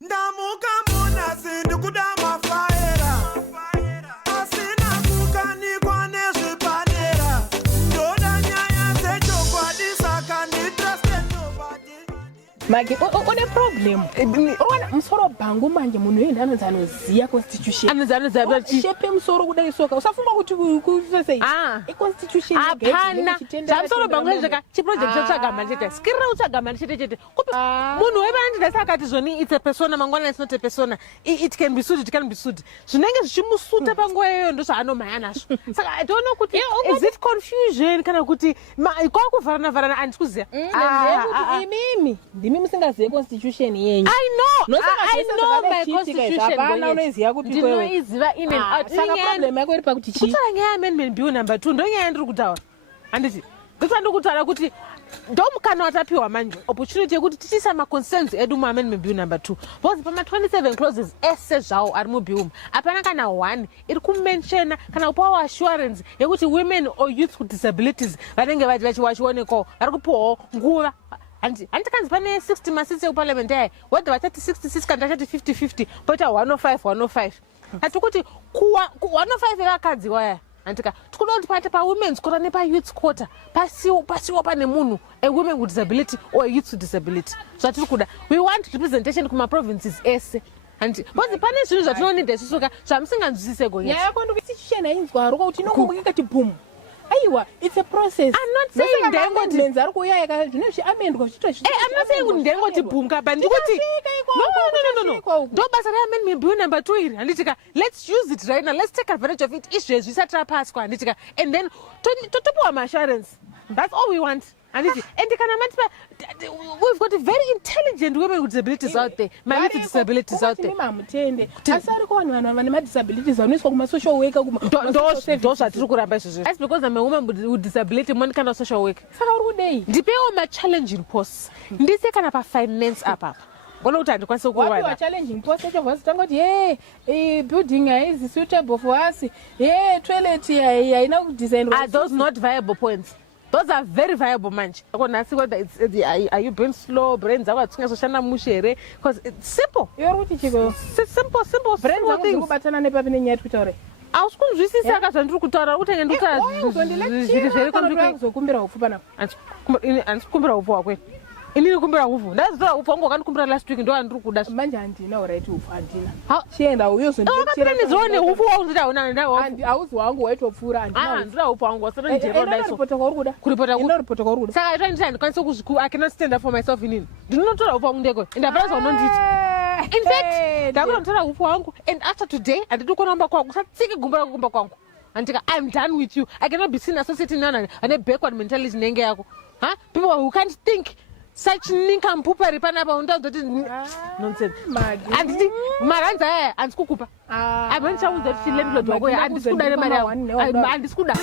Ndamuka muna sindukuda mafaera asina kukanikwa nezvipanera ndoda nyaya dzechokwadi kanditrusted nobody. Mage one problem ona musoro bhangu manje munhu yenda anoziya constitution Anoziya shepe musoro kudai soka usafunga kuti kusei constitution apana zvamusoro bhangu nezvaka chiproject chatsvaga mari chete skirira utsvaga mari chete kupi munhu wevanandida sakati zvoni it's a persona mangwana it's not a persona it can be sued it can be sued zvinenge zvichimusuta panguva iyoyo ndozvaanomhaya nazvo saka I don't know kuti is it confusion kana kuti kwakuvharana handikuziya imimi ndimi musingaziye constitution yenyu I know my constitution unoiziva kuti ndinoiziva in and out saka problem yako iri pakuti chii kutaura nyaya amendment bill number 2 ndonyaya ndiri kutaura handiti ndikuti ndikutaura kuti ndomukana watapiwa manje opportunity yekuti tichiisa maconcerns edu muamendment bill number 2 because pama27 clauses ese zvawo ari mubill hapana kana 1 iri kumenshena kana kupawo assurance yekuti women or youth with disabilities vanenge vachionekawo vari kupiwawo nguva handikanzi pane 60 masitsi ekuparliament yaye wadha vachati 66 kana tachati 50-50 poita 105 ati kuti 105 evakadzi waya handika tikuda kuti pati pawomen's quarter nepayouth quarter pasiwo pane munhu a women with disability or a youth with disability zvatiri kuda we want representation kumaprovinces ese handi bozi pane zvinhu zvatinonida isusuka zvamusinganzwisise gonyeti nyaya yako ndikuchichena inzwaro kuti inongomuka kuti boom aiwa it's a process. I'm not saying ndengoti menzi ari kuuya eka zvine zviamendwa zvichitwa I'm not saying kuti ndengoti boom kapa ndikuti no ndo basa reamendment bill number 2 iri handitika let's use it right now let's take advantage of it izvezvi isati rapaswa handitika and then totopiwa maassurance that's all we want handiti and kana matipa we've got very intelligent women with disabilities out there my youth with disabilities out there mamutende asi ari kuvanhu vane madisabilities vanoiswa kumasocial worker ndo zvatiri kuramba izvozvo that's because I'm a woman with disability moni kana social worker saka uri kudei ndipewo machallenging posts ndise kana pafinance apapa ngona kuti handikwanisi kuwapiwa challenging post echovhasi tangoti building haizi suitable for us toilet haina kudesignwa are those not viable points? Those are very viable manje. Whether it's are you being slow, brains are watching social mushere because it's simple. You're what you simple brains things. Kubatana nepapine nyati kutaure. Ausikunzwisisa saka zvandiri kutaura utenge ndikutaura zviri kuzokumbira upfu pana. Andikumbira upfu wakwe. Inini kumbira upfu. Ndazotora upfu wangu wakandikumbira last week ndo andiri kuda. Manje handina alright upfu handina. Chienda uyozondibetsera. Ndizone upfu wangu nditaona ndawo. Auzi wangu waitopfura handina. Ndira upfu wangu wasoro ndiro daiso. Kuripota kwauri kuda. Kuripota kuda. Saka ita ndikwanisa kuzviku I cannot stand up for myself inini. Ndinotora upfu wangu ndeko. Ndapana zvaunonditi. In fact, ndakunotora upfu wangu and after today andidi kunomba kwangu satsike gumba rakumba kwangu. Andika I'm done with you. I cannot be seen associating none and a backward mentality nenge yako. People who can't think such ninkampupa panapa undazoti nonsense anditi maranza aya andikukupa abani chaunza kuti landlord wako andisikuda nemari yako andisikuda